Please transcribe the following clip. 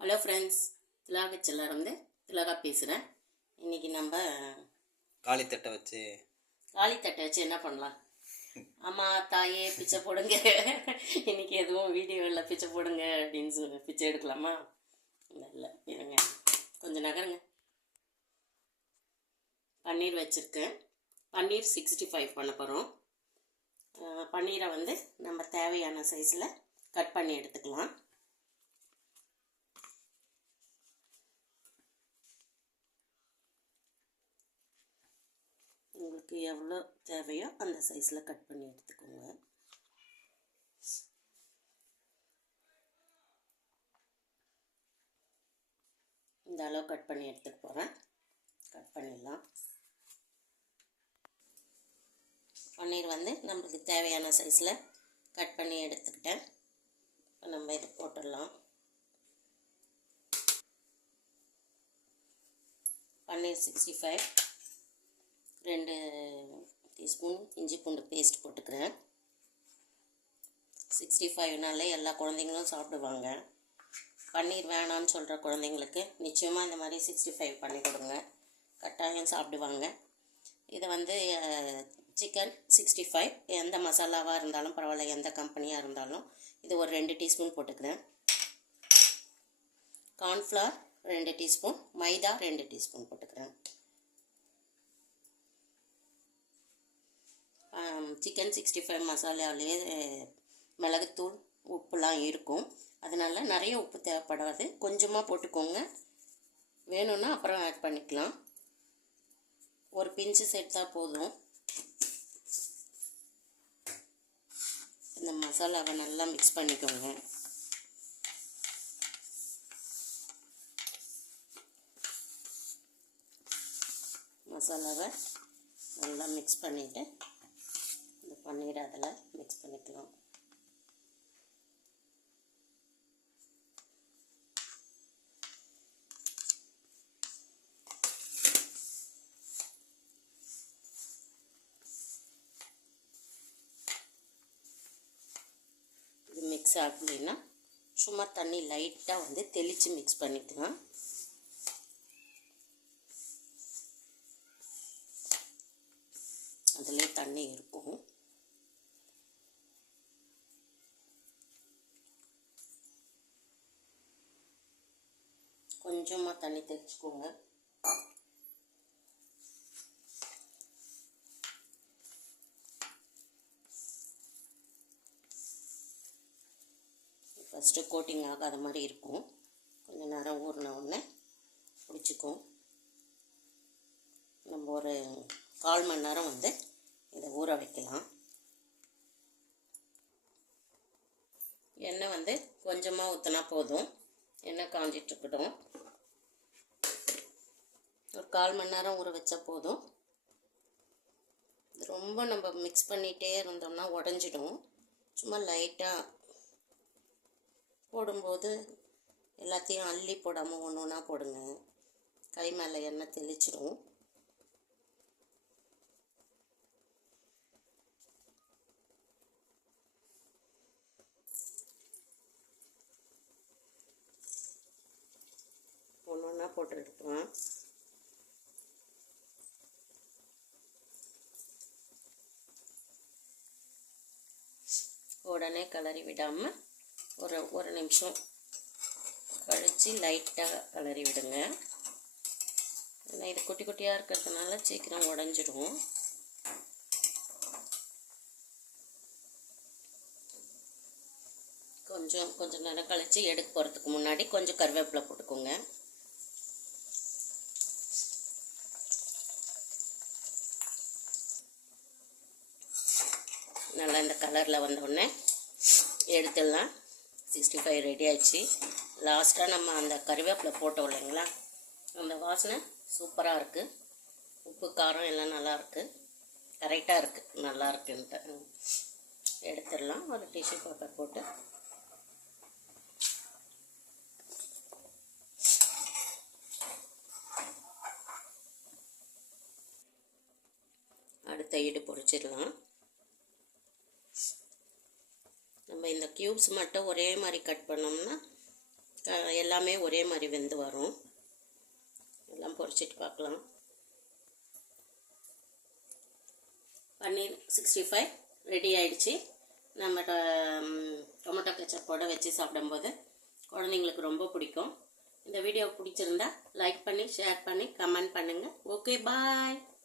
Hello friends, திலாக செல்லாரந்து திலாகா பேசுகிறேன். இன்றைக்கி நம்ம காளித்தட்டை வச்சு என்ன பண்ணலாம்? அம்மா தாயே பிச்சை போடுங்க, இன்றைக்கி எதுவும் வீடியோவில் பிச்சை போடுங்க அப்படின்னு சொல்லி பிச்சை எடுக்கலாமா? இல்லை இருங்க, கொஞ்சம் நகருங்க. பன்னீர் வச்சுருக்கேன். பன்னீர் 65 பண்ண போகிறோம். பன்னீரை நம்ம தேவையான சைஸில் கட் பண்ணி எடுத்துக்கலாம். உங்களுக்கு எவ்வளோ தேவையோ அந்த சைஸில் கட் பண்ணி எடுத்துக்கோங்க. இந்த அளவு கட் பண்ணி எடுத்துக்க போகிறேன். கட் பண்ணிடலாம். பன்னீர் நம்மளுக்கு தேவையான சைஸில் கட் பண்ணி எடுத்துக்கிட்டேன். இப்போ நம்ம இதை போட்டுடலாம். பன்னீர் 65, 2 டீஸ்பூன் இஞ்சி பூண்டு பேஸ்ட் போட்டுக்கிறேன். 65னாலே எல்லா குழந்தைங்களும் சாப்பிடுவாங்க. பன்னீர் வேணான்னு சொல்கிற குழந்தைங்களுக்கு நிச்சயமாக இந்த மாதிரி 65 பண்ணி கொடுங்க, கட்டாயம் சாப்பிடுவாங்க. இதை சிக்கன் 65 எந்த மசாலாவாக இருந்தாலும் பரவாயில்ல, எந்த கம்பெனியாக இருந்தாலும் இது ஒரு 2 டீஸ்பூன் போட்டுக்கிறேன். கார்ன்ஃப்ளவர் 2 டீஸ்பூன், மைதா 2 டீஸ்பூன் போட்டுக்கிறேன். சிக்கன் 65 மசாலாலேயே மிளகுத்தூள் உப்புலாம் இருக்கும், அதனால் நிறைய உப்பு தேவைப்படாது, கொஞ்சமாக போட்டுக்கோங்க. வேணும்னா அப்புறம் ஆட் பண்ணிக்கலாம். ஒரு பிஞ்சு சேர்த்தா போதும். இந்த மசாலாவை நல்லா மிக்ஸ் பண்ணிக்கோங்க. மசாலாவை நல்லா மிக்ஸ் பண்ணிவிட்டு இந்த பன்னீரை அதில் மிக்ஸ் பண்ணிக்கலாம். இது மிக்ஸ் ஆகலைன்னா சும்மா தண்ணி லைட்டாக தெளித்து மிக்ஸ் பண்ணிக்கலாம். அதிலே தண்ணி இருக்கும். கொஞ்சமாக தண்ணி தெளிச்சுக்கோங்க. ஃபஸ்ட்டு கோட்டிங் ஆகாத மாதிரி இருக்கும். கொஞ்சம் நேரம் ஊறின உடனே பிடிச்சிக்கும். நம்ம ஒரு 1/4 மணி நேரம் இதை ஊற வைக்கலாம். எண்ணெய் கொஞ்சமாக ஊற்றினா போதும். எண்ணெய் காஞ்சிட்ருக்கட்டும். ஒரு 1/4 மணி நேரம் ஊற வச்சா போதும். இது ரொம்ப நம்ம மிக்ஸ் பண்ணிகிட்டே இருந்தோம்னா உடஞ்சிடும். சும்மா லைட்டாக போடும்போது எல்லாத்தையும் அள்ளி போடாமல் ஒன்று ஒன்றா போடுங்க. கை மேலே எண்ணெய் தெளிச்சிடும். ஒன்று ஒன்றா போட்டு எடுக்கலாம். உடனே கிளறி விடாமல் ஒரு நிமிஷம் கழித்து லைட்டாக கிளறி விடுங்க. ஏன்னா இது குட்டி குட்டியாக இருக்கிறதுனால சீக்கிரம் உடஞ்சிடும். கொஞ்சம் நேரம் கழித்து எடுக்க போகிறதுக்கு முன்னாடி கொஞ்சம் கருவேப்பிலை போட்டுக்கோங்க. நல்லா இந்த கலரில் வந்தோடனே எடுத்துடலாம். 65 ரெடி ஆயிடுச்சு. லாஸ்ட்டாக நம்ம அந்த கருவேப்பிலை போட்டோம் இல்லைங்களா, அந்த வாசனை சூப்பராக இருக்குது. உப்பு காரம் எல்லாம் நல்லாயிருக்கு, கரெக்டாக இருக்குது, நல்லா இருக்குன்ட்டு எடுத்துடலாம். ஒரு டிஷ்யூ பேப்பர் போட்டு அடுத்த ஈடு பொரிச்சிடலாம். நம்ம இந்த க்யூப்ஸ் மட்டும் ஒரே மாதிரி கட் பண்ணோம்னா எல்லாமே ஒரே மாதிரி வெந்து வரும். எல்லாம் பொரிச்சிட்டு பார்க்கலாம். பன்னீர் 65 ரெடி ஆயிடுச்சு. நம்ம டொமேட்டோ கெச்சப்போட வச்சு சாப்பிடும்போது குழந்தைங்களுக்கு ரொம்ப பிடிக்கும். இந்த வீடியோ பிடிச்சிருந்தா லைக் பண்ணி ஷேர் பண்ணி கமெண்ட் பண்ணுங்கள். ஓகே, பாய்.